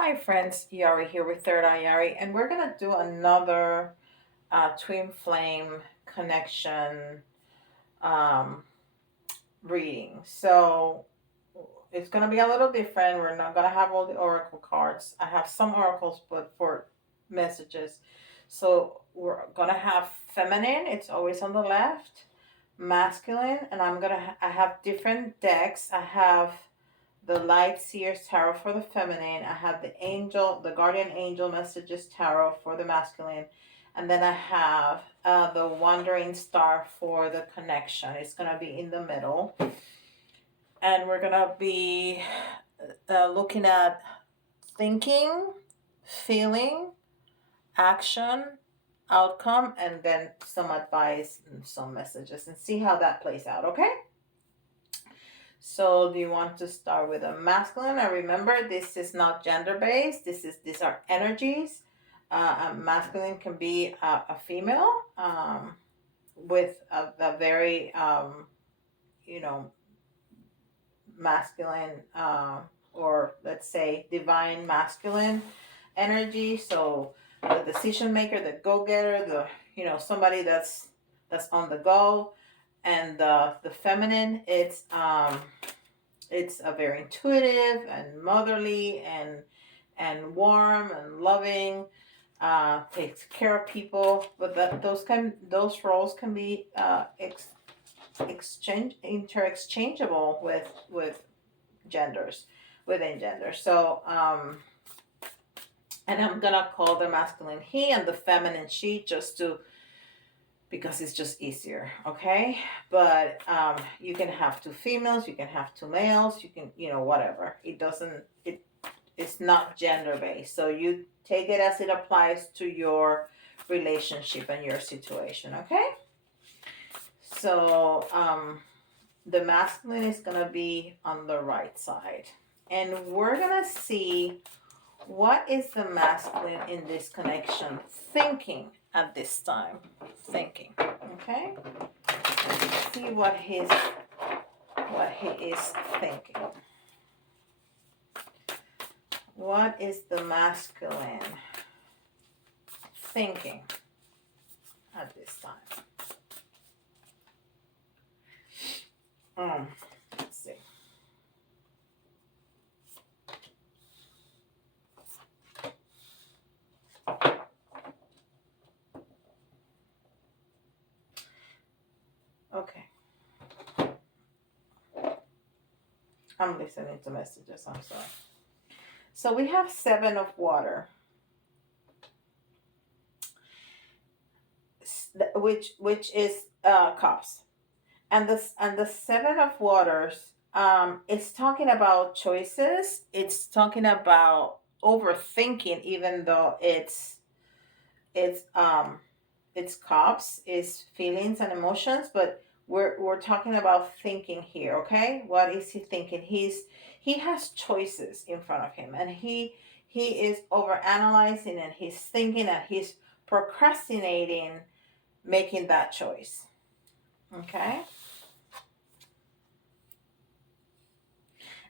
Hi friends, Yari here with Third Eye Yari, and we're gonna do another twin flame connection um, reading. So it's gonna be a little different. We're not gonna have all the oracle cards. I have some oracles, but for messages. So we're gonna have feminine. It's always on the left. Masculine, and I have different decks. I have the Light Seer's Tarot for the feminine. I have the Angel, the Guardian Angel Messages Tarot for the masculine. And then I have the Wandering Star for the connection. It's going to be in the middle. And we're going to be looking at thinking, feeling, action, outcome, and then some advice and some messages, and see how that plays out, okay? So do you want to start with a masculine? And remember, this is not gender based. These are energies. A masculine can be a female with a very you know masculine or let's say divine masculine energy. So the decision maker, the go getter, the somebody that's on the go. And the feminine, it's a very intuitive and motherly and warm and loving, takes care of people, but those roles can be interchangeable with genders, within gender. So and I'm gonna call the masculine he and the feminine she, just to because it's just easier, okay? But you can have two females, you can have two males, you can, whatever. It's not gender based. So you take it as it applies to your relationship and your situation, okay? So the masculine is gonna be on the right side. And we're gonna see what is the masculine in this connection thinking at this time. Thinking, okay? Let's see what he is thinking. What is the masculine thinking at this time? Let's see. Okay. I'm listening to messages, I'm sorry. So we have 7 of water, which is cups. And the 7 of waters, it's talking about choices. It's talking about overthinking, even though it's cups, it's feelings and emotions, but we're talking about thinking here, okay? What is he thinking? He has choices in front of him, and he is over analyzing, and he's thinking, and he's procrastinating making that choice. Okay?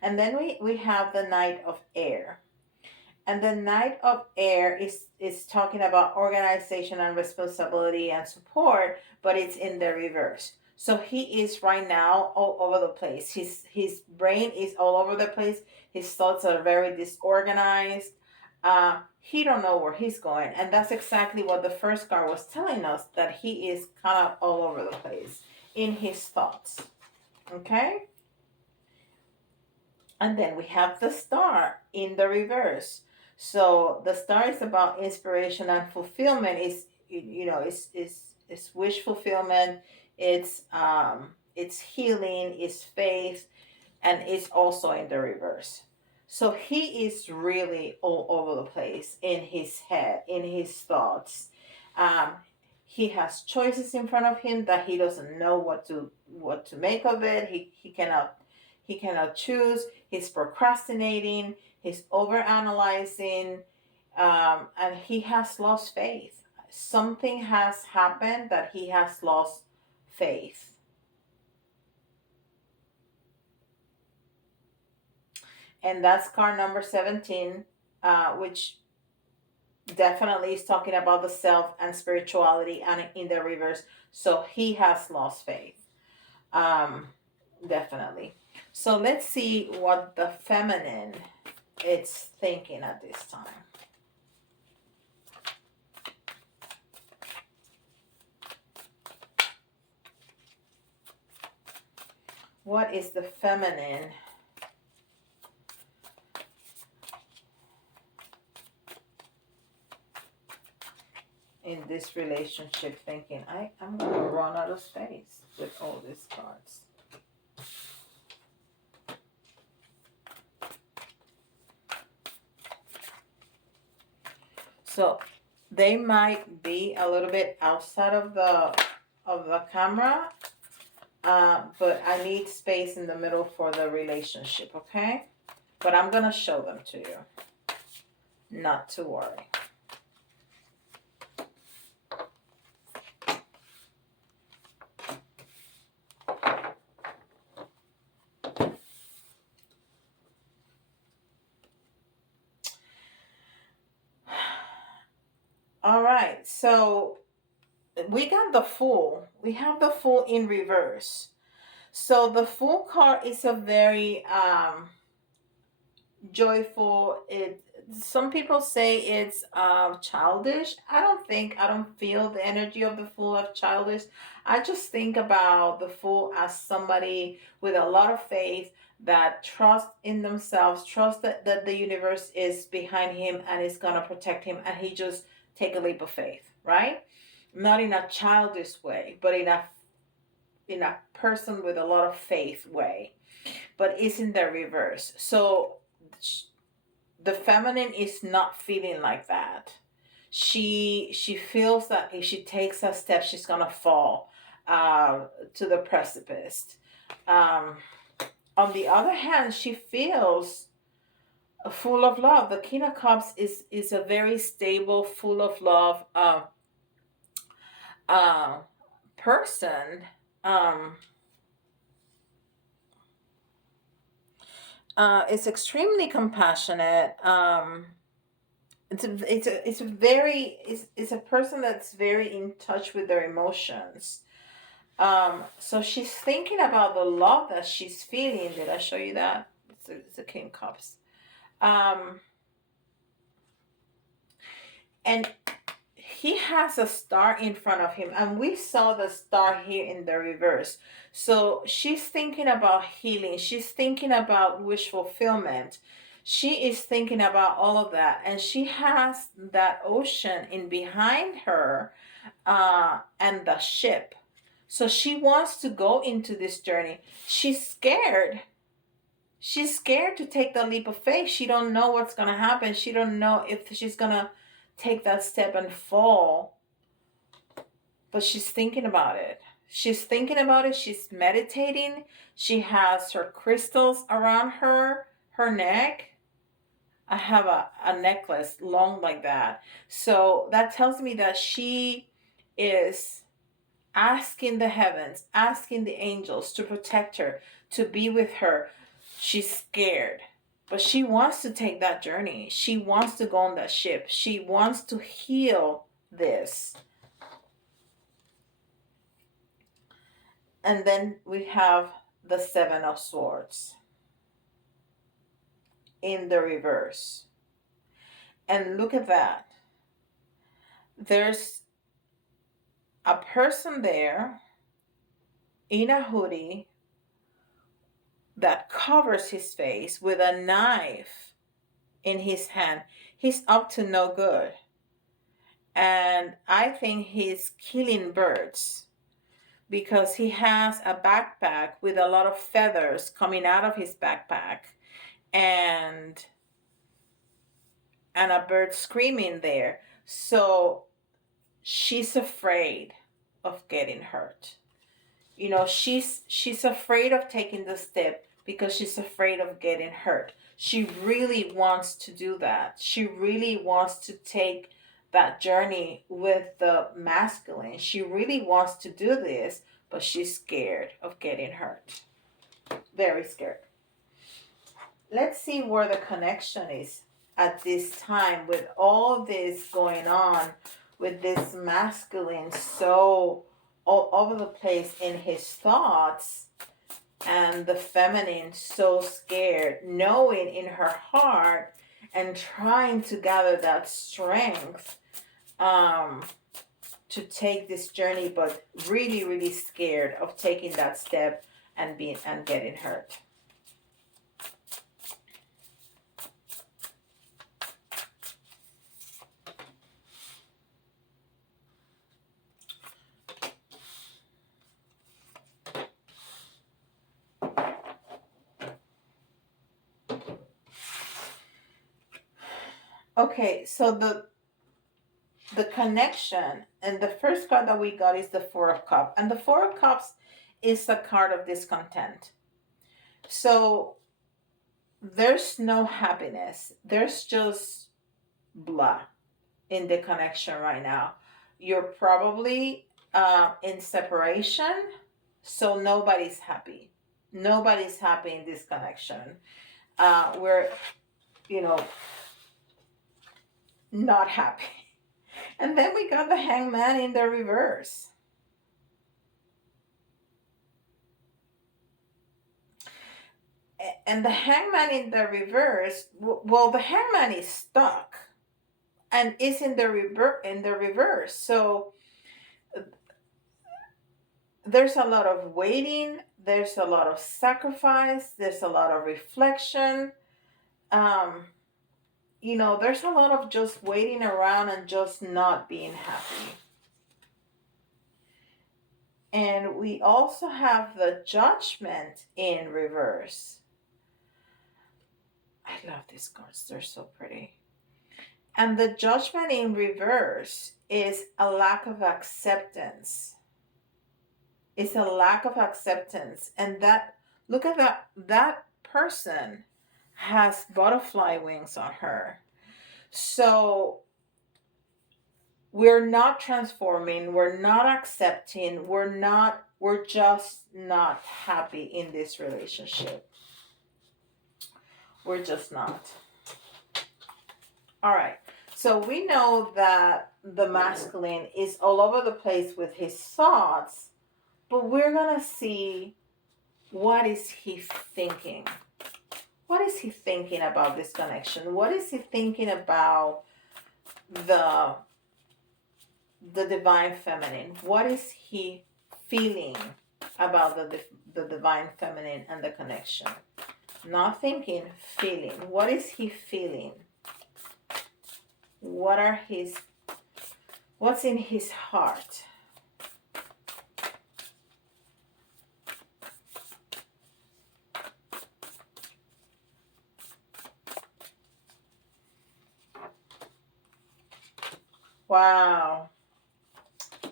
And then we have the Knight of Air. And the Knight of Air is talking about organization and responsibility and support, but it's in the reverse. So he is right now all over the place. His brain is all over the place. His thoughts are very disorganized. He don't know where he's going, and that's exactly what the first card was telling us, that he is kind of all over the place in his thoughts. Okay. And then we have the Star in the reverse. So the Star is about inspiration and fulfillment. It's wish fulfillment. It's healing. It's faith, and it's also in the reverse. So he is really all over the place in his head, in his thoughts. Um, he has choices in front of him that he doesn't know what to make of it. He cannot choose. He's procrastinating. He's over analyzing, and he has lost faith. Something has happened that he has lost faith. And that's card number 17. which definitely is talking about the self and spirituality, and in the reverse. So he has lost faith. Um, Definitely. So let's see what the feminine is thinking at this time. What is the feminine in this relationship thinking? I'm going to run out of space with all these cards. So they might be a little bit outside of the camera, but I need space in the middle for the relationship, okay? But I'm gonna show them to you. Not to worry. All right, so we got the Fool. We have the Fool in reverse. So the Fool card is a very joyful. It, some people say it's childish. I don't feel the energy of the Fool of childish. I just think about the Fool as somebody with a lot of faith, that trust in themselves, trust that the universe is behind him and is gonna protect him, and he just take a leap of faith, right? Not in a childish way, but in a person with a lot of faith way, but it's in the reverse. So the feminine is not feeling like that. She feels that if she takes a step, she's gonna fall to the precipice. Um, on the other hand, she feels full of love. The King of Cups is a very stable, full of love uh, person. Um, is extremely compassionate. It's a person that's very in touch with their emotions. So she's thinking about the love that she's feeling. Did I show you that? It's a King Cups. Um, and he has a star in front of him, and we saw the star here in the reverse. So she's thinking about healing, she's thinking about wish fulfillment, she is thinking about all of that, and she has that ocean in behind her, and the ship. So she wants to go into this journey. She's scared. She's scared to take the leap of faith. She don't know what's gonna happen. She don't know if she's gonna take that step and fall. But she's thinking about it. She's thinking about it. She's meditating. She has her crystals around her neck. I have a necklace long like that. So that tells me that she is asking the heavens, asking the angels to protect her, to be with her. She's scared, but she wants to take that journey. She wants to go on that ship. She wants to heal this. And then we have the Seven of Swords in the reverse. And look at that. There's a person there in a hoodie that covers his face with a knife in his hand. He's up to no good. And I think he's killing birds, because he has a backpack with a lot of feathers coming out of his backpack, and a bird screaming there. So she's afraid of getting hurt. You know, she's afraid of taking the step because she's afraid of getting hurt. She really wants to do that. She really wants to take that journey with the masculine. She really wants to do this, but she's scared of getting hurt. Very scared. Let's see where the connection is at this time with all this going on, with this masculine so all over the place in his thoughts, and the feminine so scared, knowing in her heart and trying to gather that strength um, to take this journey, but really, really scared of taking that step and getting hurt. Okay, so the connection, and the first card that we got is the Four of Cups, and the Four of Cups is a card of discontent. So there's no happiness, there's just blah in the connection right now. You're probably in separation, so nobody's happy. Nobody's happy in this connection. We're, you know, not happy. And then we got the Hangman in the reverse. And the Hangman in the reverse, well, the Hangman is stuck and is in the reverse. So there's a lot of waiting, there's a lot of sacrifice, there's a lot of reflection. There's a lot of just waiting around and just not being happy. And we also have the Judgment in reverse. I love these cards, they're so pretty. And the Judgment in reverse is a lack of acceptance. It's a lack of acceptance. And look at that person has butterfly wings on her. So we're not transforming, we're not accepting, we're just not happy in this relationship. We're just not. All right. So we know that the masculine is all over the place with his thoughts, but we're going to see what is he thinking. What is he thinking about this connection? What is he thinking about the divine feminine? What is he feeling about the divine feminine and the connection? Not thinking, feeling. What is he feeling? What's in his heart? Wow.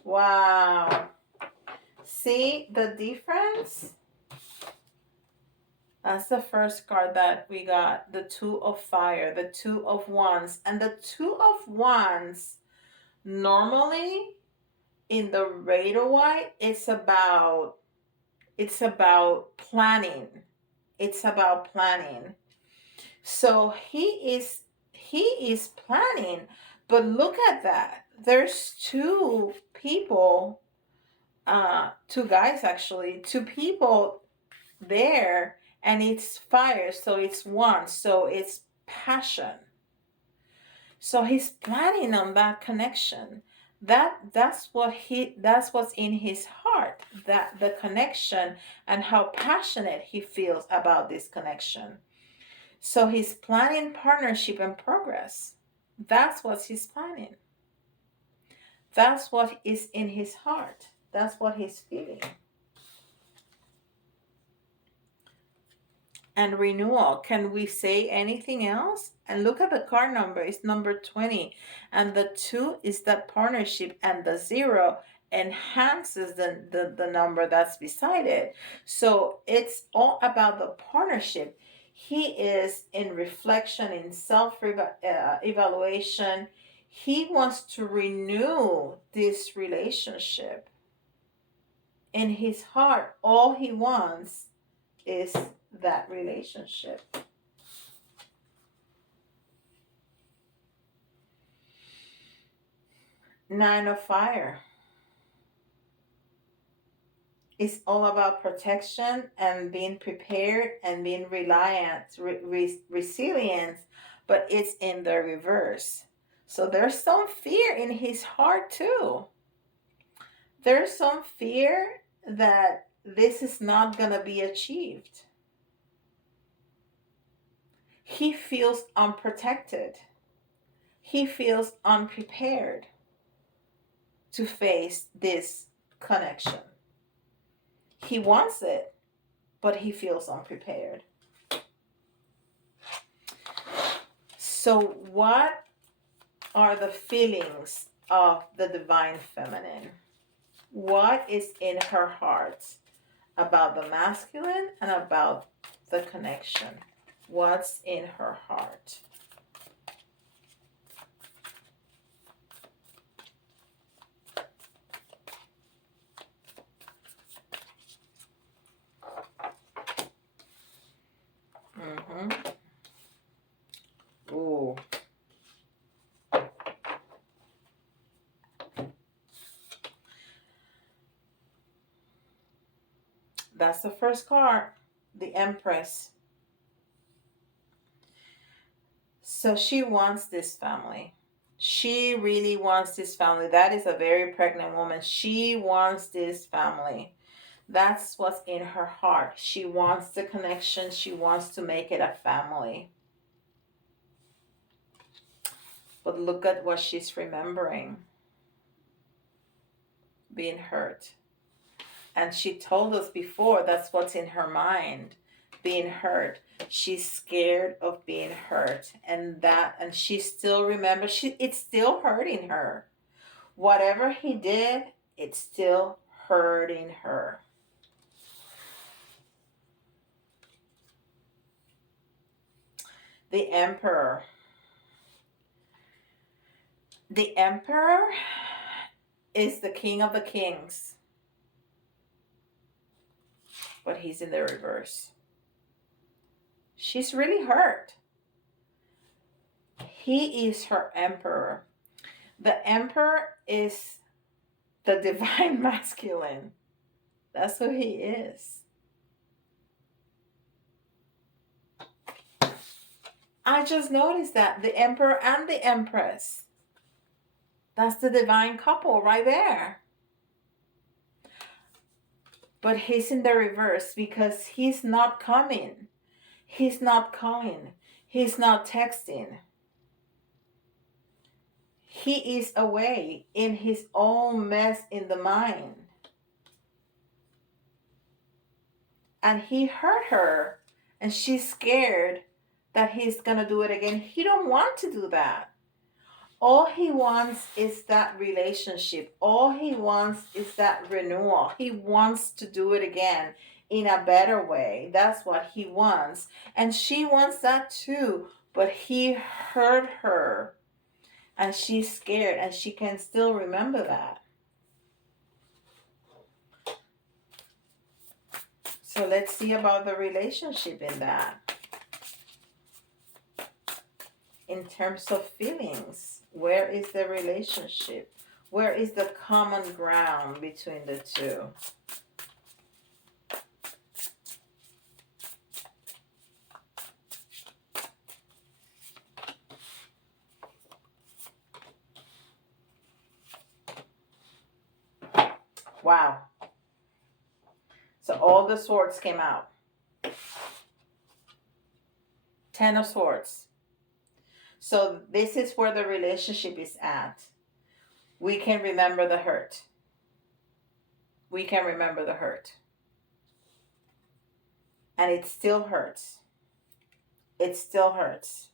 Wow. See the difference? That's the first card that we got, the Two of Fire, the Two of Wands. And the Two of Wands, normally in the Radleigh White, it's about planning. It's about planning. So he is planning, but look at that. There's two people, two guys actually, two people there, and it's fire, so it's one, so it's passion. So he's planning on that connection. That's what's in his heart, that the connection and how passionate he feels about this connection. So he's planning partnership and progress. That's what he's planning. That's what is in his heart. That's what he's feeling. And renewal. Can we say anything else? And look at the card number. It's number 20. And the 2 is that partnership, and the 0 enhances the number that's beside it. So it's all about the partnership. He is in reflection, in self-evaluation. He wants to renew this relationship. In his heart, all he wants is that relationship. Nine of Fire. It's all about protection and being prepared and being reliant, resilience, but it's in the reverse. So there's some fear in his heart too. There's some fear that this is not going to be achieved. He feels unprotected. He feels unprepared to face this connection. He wants it, but he feels unprepared. So, what are the feelings of the divine feminine? What is in her heart about the masculine and about the connection? What's in her heart? Ooh. That's the first card, the Empress. So she wants this family. She really wants this family. That is a very pregnant woman. She wants this family. That's what's in her heart. She wants the connection. She wants to make it a family. But look at what she's remembering. Being hurt. And she told us before that's what's in her mind. Being hurt. She's scared of being hurt. And she still remembers. It's still hurting her. Whatever he did, it's still hurting her. The Emperor. The Emperor is the king of the kings. But he's in the reverse. She's really hurt. He is her emperor. The emperor is the divine masculine. That's who he is. I just noticed that the emperor and the empress. That's the divine couple right there. But he's in the reverse because he's not coming. He's not calling. He's not texting. He is away in his own mess in the mind. And he hurt her. And she's scared that he's going to do it again. He don't want to do that. All he wants is that relationship. All he wants is that renewal. He wants to do it again in a better way. That's what he wants. And she wants that too. But he hurt her. And she's scared. And she can still remember that. So let's see about the relationship in that. In terms of feelings, where is the relationship? Where is the common ground between the two? Wow. So all the swords came out. 10 of Swords. So this is where the relationship is at. We can remember the hurt. We can remember the hurt. And it still hurts. It still hurts.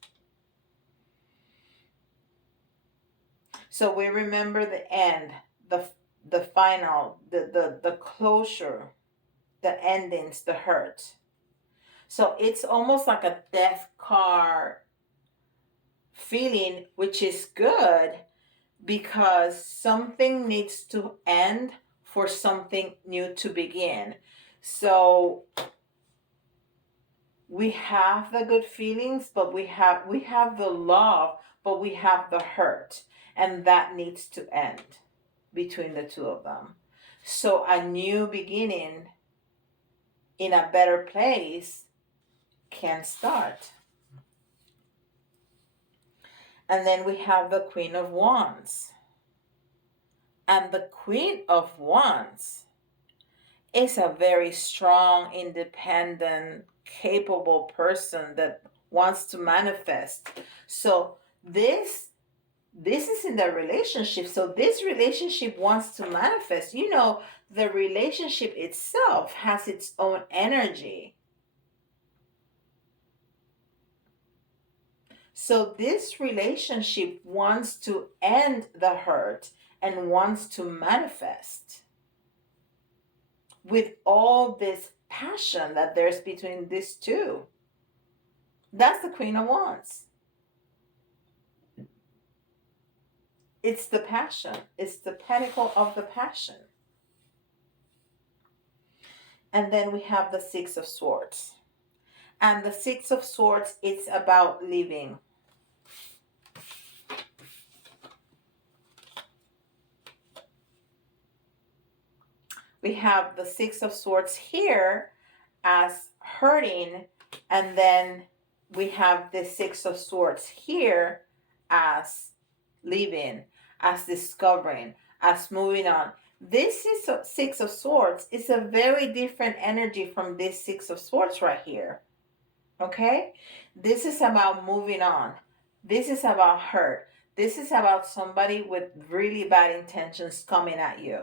So we remember the end, the final, the closure, the endings, the hurt. So it's almost like a death card feeling, which is good because something needs to end for something new to begin. So we have the good feelings, but we have the love, but we have the hurt. And that needs to end between the two of them. So a new beginning in a better place can start. And then we have the Queen of Wands. And the Queen of Wands is a very strong, independent, capable person that wants to manifest. So this is in the relationship. So this relationship wants to manifest. You know, the relationship itself has its own energy. So this relationship wants to end the hurt and wants to manifest with all this passion that there's between these two. That's the Queen of Wands. It's the passion. It's the pinnacle of the passion. And then we have the Six of Swords. And the Six of Swords, it's about living. We have the Six of Swords here as hurting, and then we have the Six of Swords here as living, as discovering, as moving on. This is Six of Swords. It's a very different energy from this Six of Swords right here. Okay? This is about moving on. This is about hurt. This is about somebody with really bad intentions coming at you.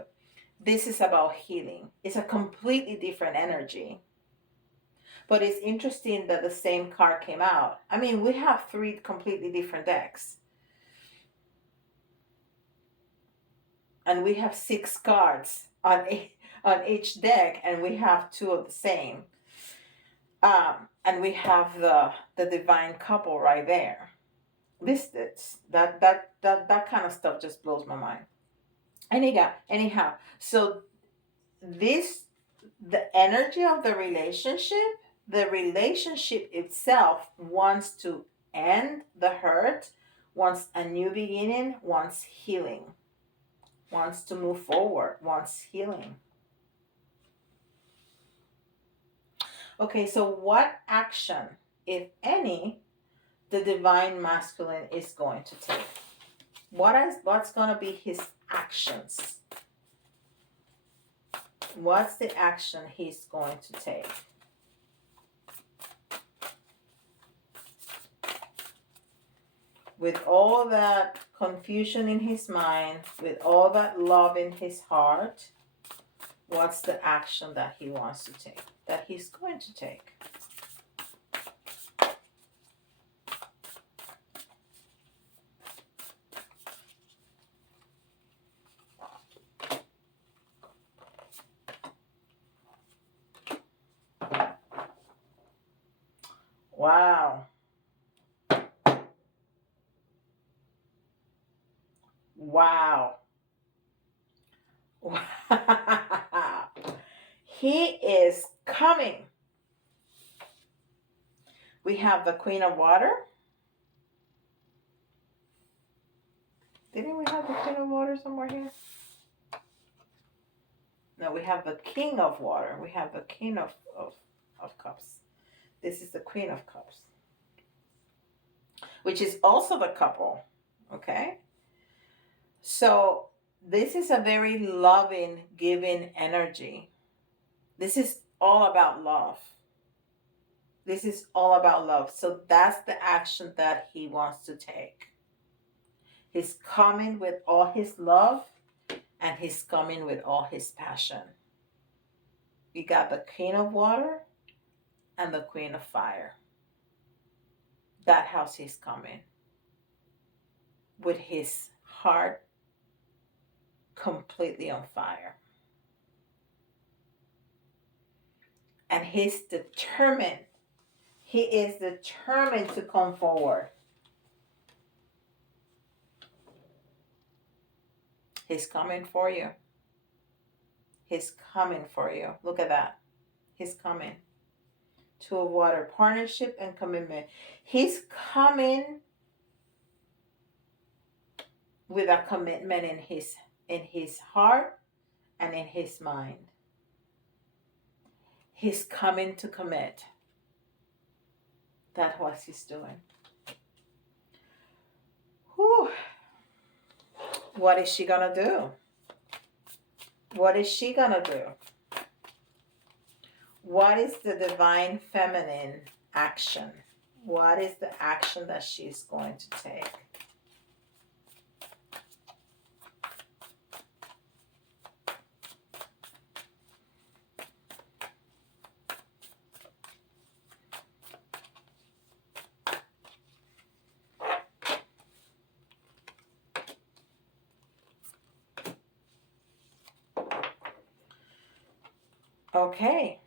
This is about healing. It's a completely different energy. But it's interesting that the same card came out. I mean, we have 3 completely different decks. And we have 6 cards on each deck, and we have 2 of the same. And we have the divine couple right there. That kind of stuff just blows my mind. Anyhow, so the energy of the relationship itself wants to end the hurt, wants a new beginning, wants healing, wants to move forward, wants healing. Okay, so what action, if any, the divine masculine is going to take? What's going to be his actions? What's the action he's going to take? With all that confusion in his mind, with all that love in his heart, what's the action that he wants to take, that he's going to take? Wow. Wow. He is coming. We have the Queen of Water. Didn't we have the Queen of Water somewhere here? No, we have the King of Water. We have the King of Cups. This is the Queen of Cups, which is also the couple. Okay? So this is a very loving, giving energy. This is all about love. This is all about love. So that's the action that he wants to take. He's coming with all his love, and he's coming with all his passion. We got the Queen of Water and the Queen of Fire. That's how he's coming. With his heart completely on fire. And he's determined. He is determined to come forward. He's coming for you. He's coming for you. Look at that. He's coming. Two of Water, partnership and commitment. He's coming with a commitment in his heart and in his mind. He's coming to commit. That's what he's doing. Whew. What is she gonna do? What is she gonna do? What is the divine feminine action? What is the action that she's going to take? Okay.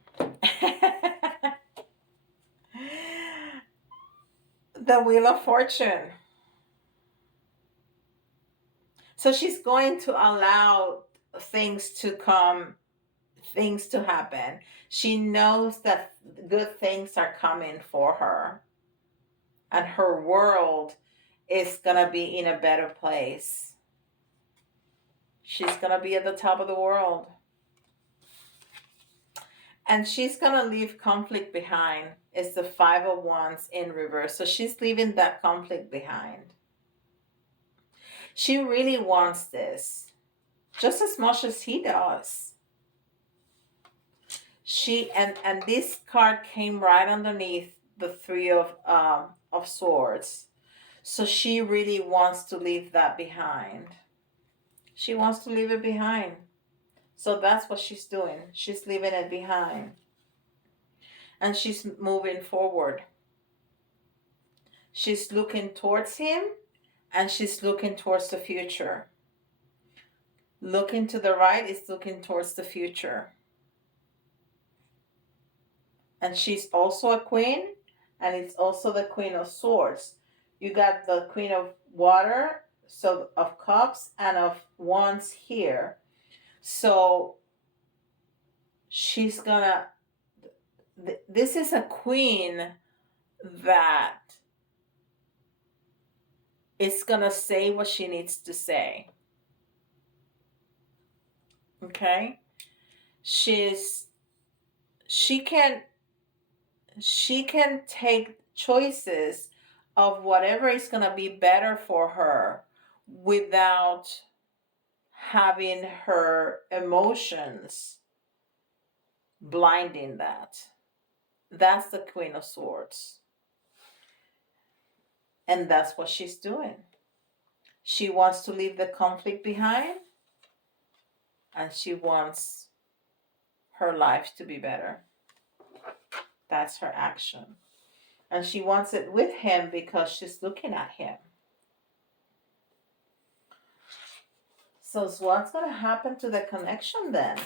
The Wheel of Fortune. So she's going to allow things to come, things to happen. She knows that good things are coming for her, and her world is going to be in a better place. She's going to be at the top of the world. And she's going to leave conflict behind. It's the Five of Wands in reverse. So she's leaving that conflict behind. She really wants this just as much as he does. And this card came right underneath the Three of Swords. So she really wants to leave that behind. She wants to leave it behind. So that's what she's doing. She's leaving it behind. And she's moving forward. She's looking towards him, and she's looking towards the future. Looking to the right is looking towards the future. And she's also a queen, and it's also the Queen of Swords. You got the Queen of Water, so of Cups, and of Wands here. So she's gonna, this is a queen that is gonna say what she needs to say. Okay? She can take choices of whatever is going to be better for her without having her emotions blinding that. That's the Queen of Swords. And that's what she's doing. She wants to leave the conflict behind, and she wants her life to be better. That's her action. And she wants it with him because she's looking at him. So what's going to happen to the connection then?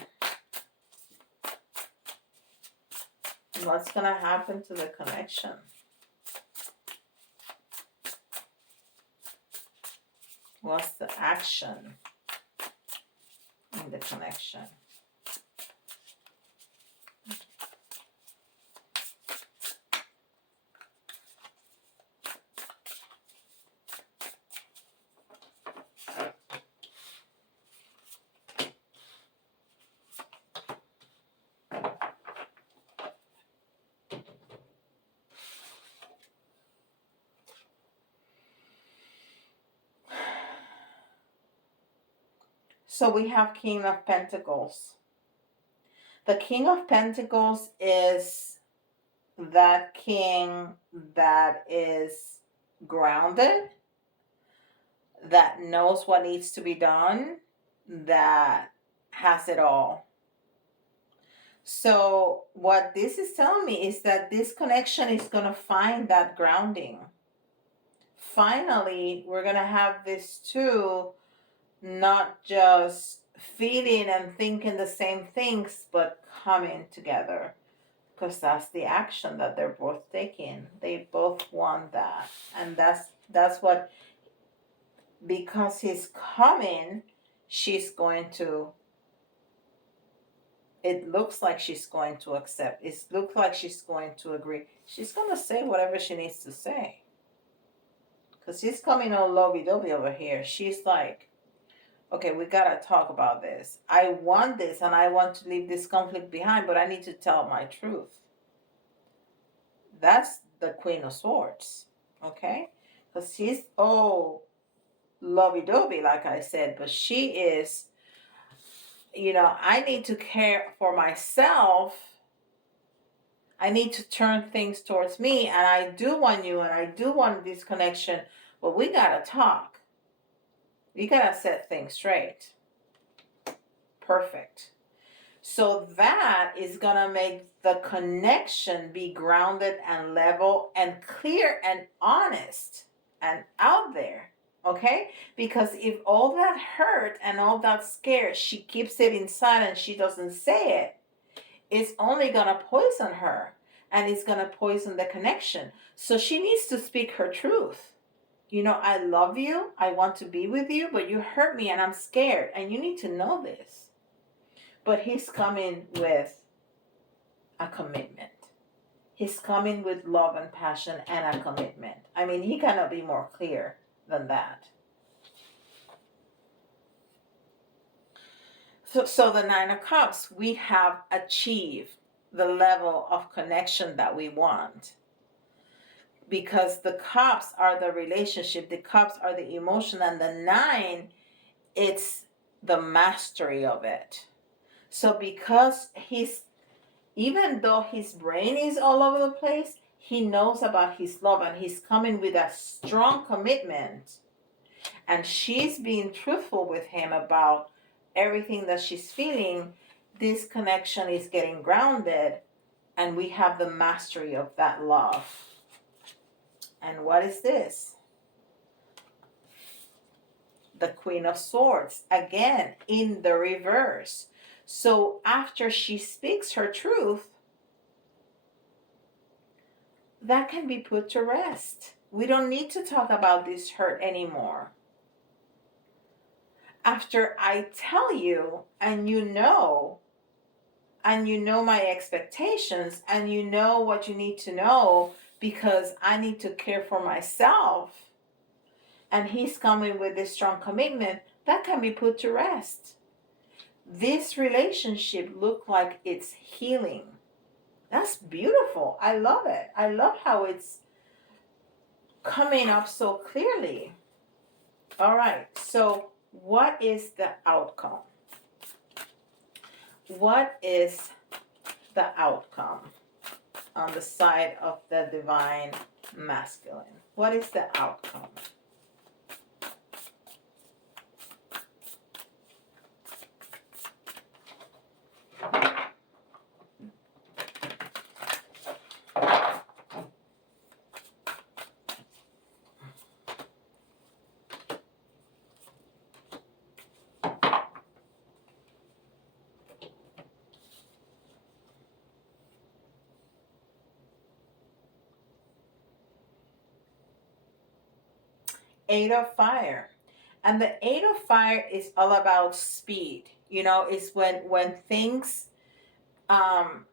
What's going to happen to the connection? What's the action in the connection? So we have King of Pentacles. The King of Pentacles is that king that is grounded, that knows what needs to be done, that has it all. So what this is telling me is that this connection is going to find that grounding. Finally, we're going to have these two not just feeling and thinking the same things, but coming together, because that's the action that they're both taking. They both want that, and that's what, because he's coming, she's going to, it looks like she's going to accept. It looks like she's going to agree. She's going to say whatever she needs to say. Because she's coming all lovey-dovey over here. She's like, okay, we gotta talk about this. I want this and I want to leave this conflict behind, but I need to tell my truth. That's the Queen of Swords, okay? Because she's all lovey-dovey, like I said, but she is, I need to care for myself. I need to turn things towards me, and I do want you, and I do want this connection, but we gotta talk. We gotta set things straight. Perfect. So that is gonna make the connection be grounded and level and clear and honest and out there. Okay? Because if all that hurt and all that scare, she keeps it inside and she doesn't say it, it's only going to poison her and it's going to poison the connection. So she needs to speak her truth. I love you. I want to be with you, but you hurt me and I'm scared. And you need to know this. But he's coming with a commitment. He's coming with love and passion and a commitment. I mean, he cannot be more clear than that. So the Nine of Cups, we have achieved the level of connection that we want. Because the cups are the relationship, the cups are the emotion, and the nine, it's the mastery of it. So because even though his brain is all over the place, he knows about his love and he's coming with a strong commitment. And she's being truthful with him about everything that she's feeling. This connection is getting grounded and we have the mastery of that love. And what is this? The Queen of Swords, again, in the reverse. So after she speaks her truth, that can be put to rest. We don't need to talk about this hurt anymore. After I tell you, and you know my expectations, and you know what you need to know, because I need to care for myself, and he's coming with this strong commitment, that can be put to rest. This relationship looks like it's healing. That's beautiful. I love it. I love how it's coming up so clearly. All right, so what is the outcome? What is the outcome on the side of the divine masculine? What is the outcome? Eight of Fire. And the Eight of Fire is all about speed. It's when things come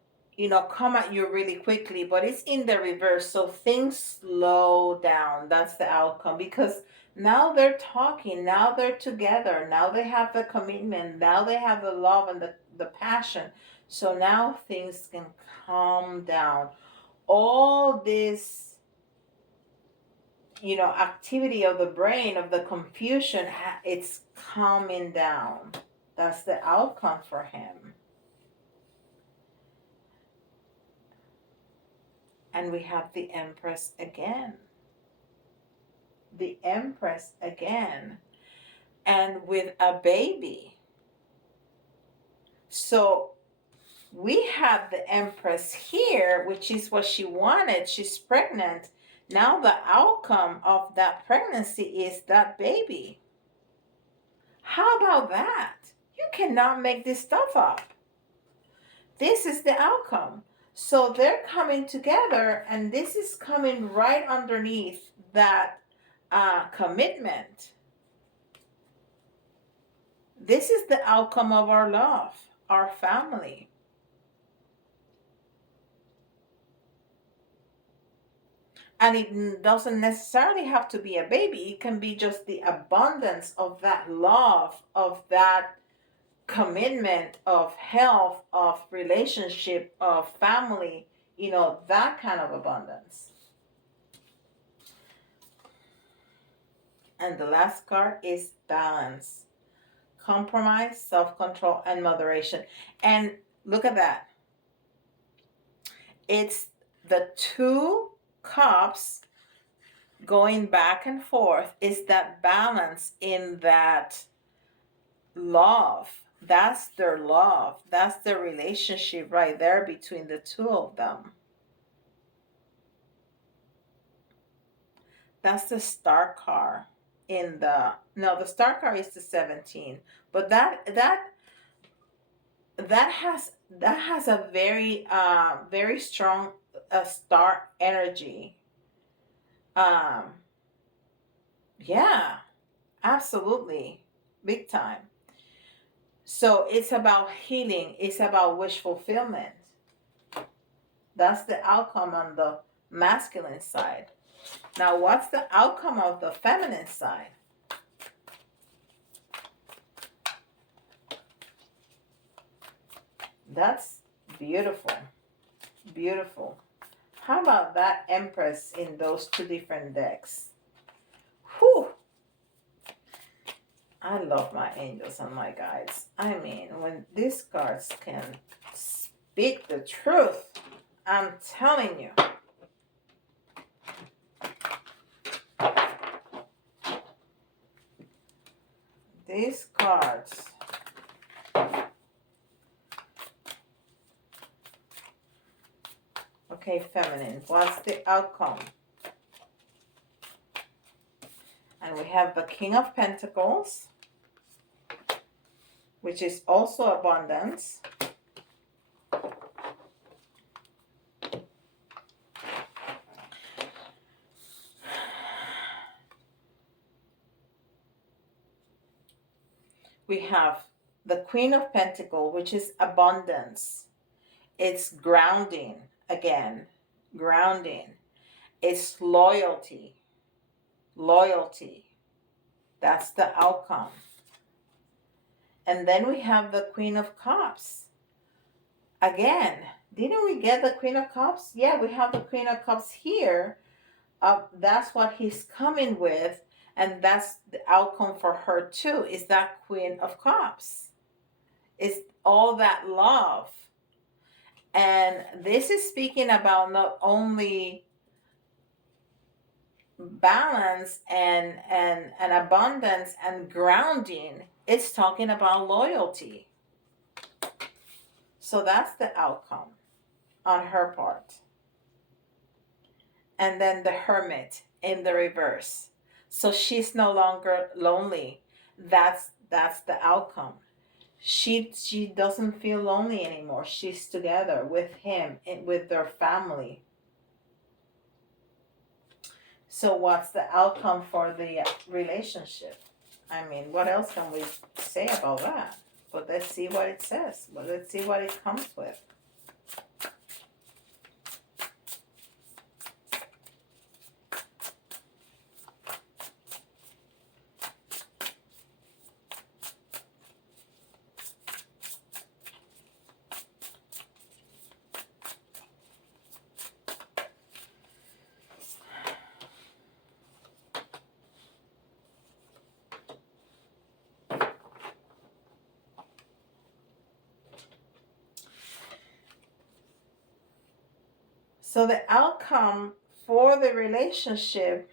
at you really quickly, but it's in the reverse. So things slow down. That's the outcome, because now they're talking, now they're together, now they have the commitment, now they have the love and the passion. So now things can calm down. All this activity of the brain, of the confusion, it's calming down. That's the outcome for him. And we have the Empress again. The Empress again. And with a baby. So we have the Empress here, which is what she wanted. She's pregnant. Now the outcome of that pregnancy is that baby. How about that? You cannot make this stuff up. This is the outcome. So they're coming together, and this is coming right underneath that commitment. This is the outcome of our love, our family. And it doesn't necessarily have to be a baby. It can be just the abundance of that love, of that commitment, of health, of relationship, of family, that kind of abundance. And the last card is balance, compromise, self control, and moderation. And look at that. It's the 2 cups going back and forth. Is that balance in that love. That's their love. That's their relationship right there between the 2 of them. That's the star card in the no, the star card is the 17, but that has a very strong star energy. Um yeah, absolutely. Big time. So it's about healing, it's about wish fulfillment. That's the outcome on the masculine side. Now, what's the outcome of the feminine side? That's beautiful. Beautiful. How about that Empress in those 2 different decks? Whew. I love my angels and my guides. I mean, when these cards can speak the truth, I'm telling you. These cards. Okay, feminine. What's the outcome? And we have the King of Pentacles, which is also abundance. We have the Queen of Pentacles, which is abundance. It's grounding, again, grounding. It's loyalty. Loyalty. That's the outcome. And then we have the Queen of Cups. Again, didn't we get the Queen of Cups? Yeah, we have the Queen of Cups here. That's what he's coming with. And that's the outcome for her too, is that Queen of Cups. It's all that love. And this is speaking about not only balance and abundance and grounding, it's talking about loyalty. So that's the outcome on her part. And then the Hermit in the reverse. So she's no longer lonely. That's the outcome. She doesn't feel lonely anymore. She's together with him and with their family. So what's the outcome for the relationship? I mean, what else can we say about that? But let's see what it says. But let's see what it comes with. So the outcome for the relationship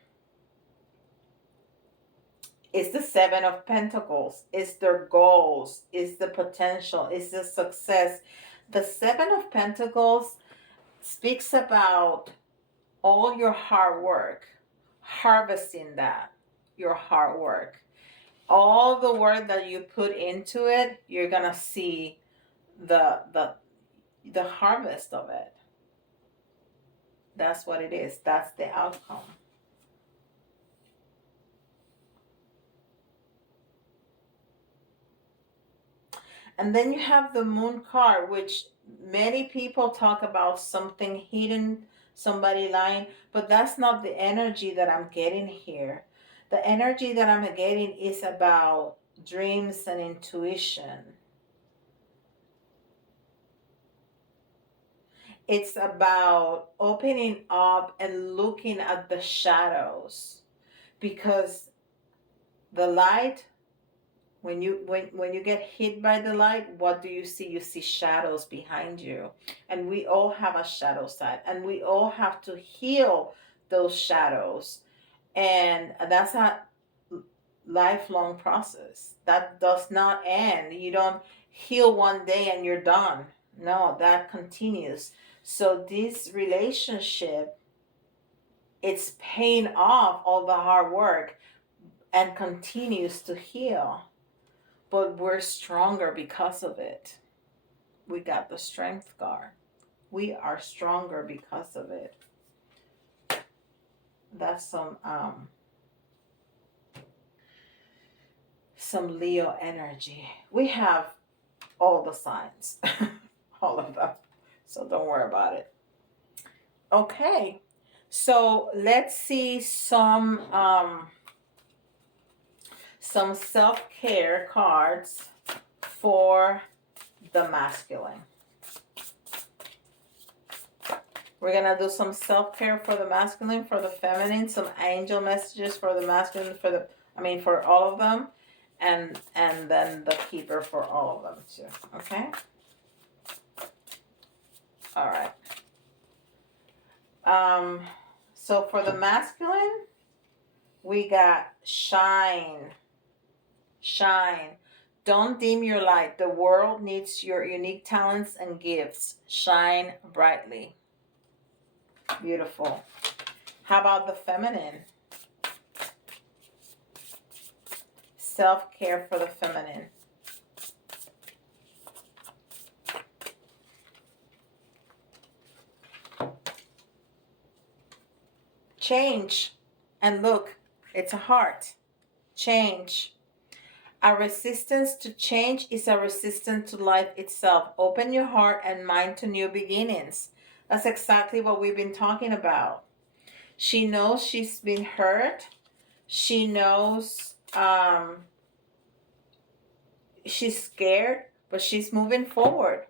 is the 7 of Pentacles. It's their goals. It's the potential. It's the success. The 7 of Pentacles speaks about all your hard work, harvesting that, your hard work. All the work that you put into it, you're going to see the harvest of it. That's what it is. That's the outcome. And then you have the Moon card, which many people talk about something hidden somebody lying, but that's not the energy that I'm getting here. The energy that I'm getting is about dreams and intuition. It's about opening up and looking at the shadows, because the light, when you get hit by the light, what do you see? You see shadows behind you. And we all have a shadow side, and we all have to heal those shadows. And that's a lifelong process. That does not end. You don't heal one day and you're done. No, that continues. So this relationship, it's paying off all the hard work and continues to heal. But we're stronger because of it. We got the strength card. We are stronger because of it. That's some Leo energy. We have all the signs, all of them. So don't worry about it. Okay, so let's see some self-care cards for the masculine. We're gonna do some self-care for the masculine, for the feminine, some angel messages for the masculine, for all of them, and then the keeper for all of them too. Okay. All right. So for the masculine, we got shine. Shine. Don't dim your light. The world needs your unique talents and gifts. Shine brightly. Beautiful. How about the feminine? Self-care for the feminine. Change. And look, it's a heart. Change. A resistance to change is a resistance to life itself. Open your heart and mind to new beginnings. That's exactly what we've been talking about. She knows she's been hurt. She knows she's scared, but she's moving forward.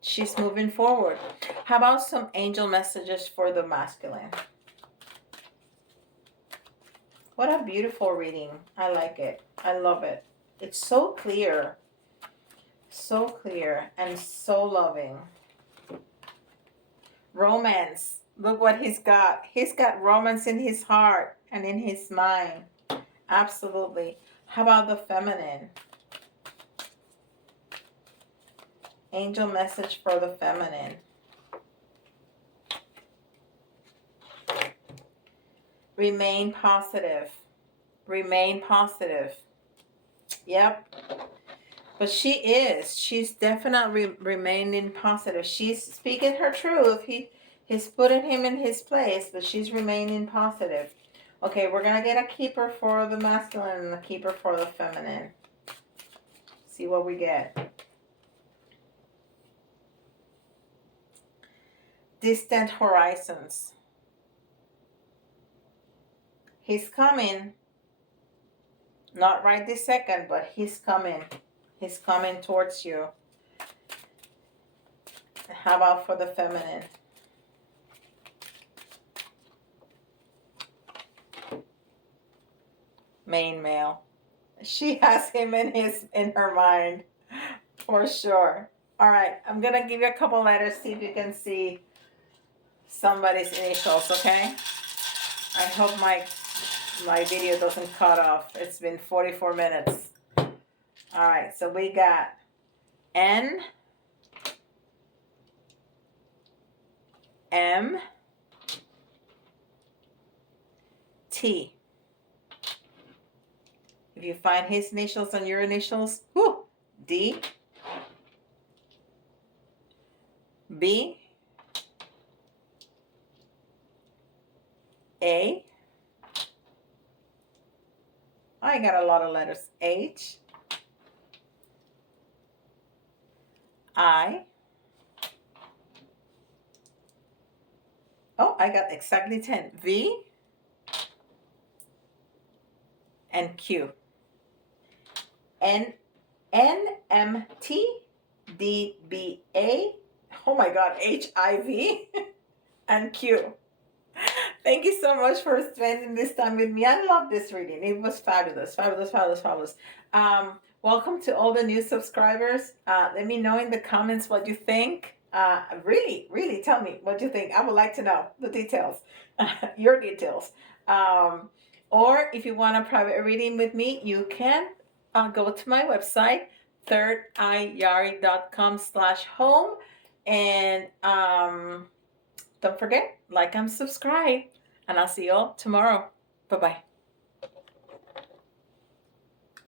She's moving forward. How about some angel messages for the masculine? What a beautiful reading. I like it. I love it. It's so clear and so loving. Romance. Look what he's got. He's got romance in his heart and in his mind. Absolutely. How about the feminine? Angel message for the feminine. Remain positive. Remain positive. Yep. But she's definitely remaining positive. She's speaking her truth. He's putting him in his place, but she's remaining positive. Okay, we're going to get a keeper for the masculine and a keeper for the feminine. See what we get. Distant horizons. He's coming. Not right this second, but he's coming. He's coming towards you. How about for the feminine? Main male. She has him in her mind. For sure. All right. I'm going to give you a couple letters. See if you can see somebody's initials, okay? I hope my video doesn't cut off. It's been 44 minutes. All right. So we got N, M, T. If you find his initials and your initials, whoo, D, B, A. I got a lot of letters. H, I, Oh, I got exactly 10. V and Q. N NMT DBA. Oh my God, HIV and Q. Thank you so much for spending this time with me. I love this reading. It was fabulous, fabulous, fabulous, fabulous. Welcome to all the new subscribers. Let me know in the comments what you think. Really, really tell me what you think. I would like to know the details, your details. Um, or if you want a private reading with me, you can go to my website, thirdeyeyari.com/home. And don't forget, like and subscribe. And I'll see you all tomorrow. Bye bye.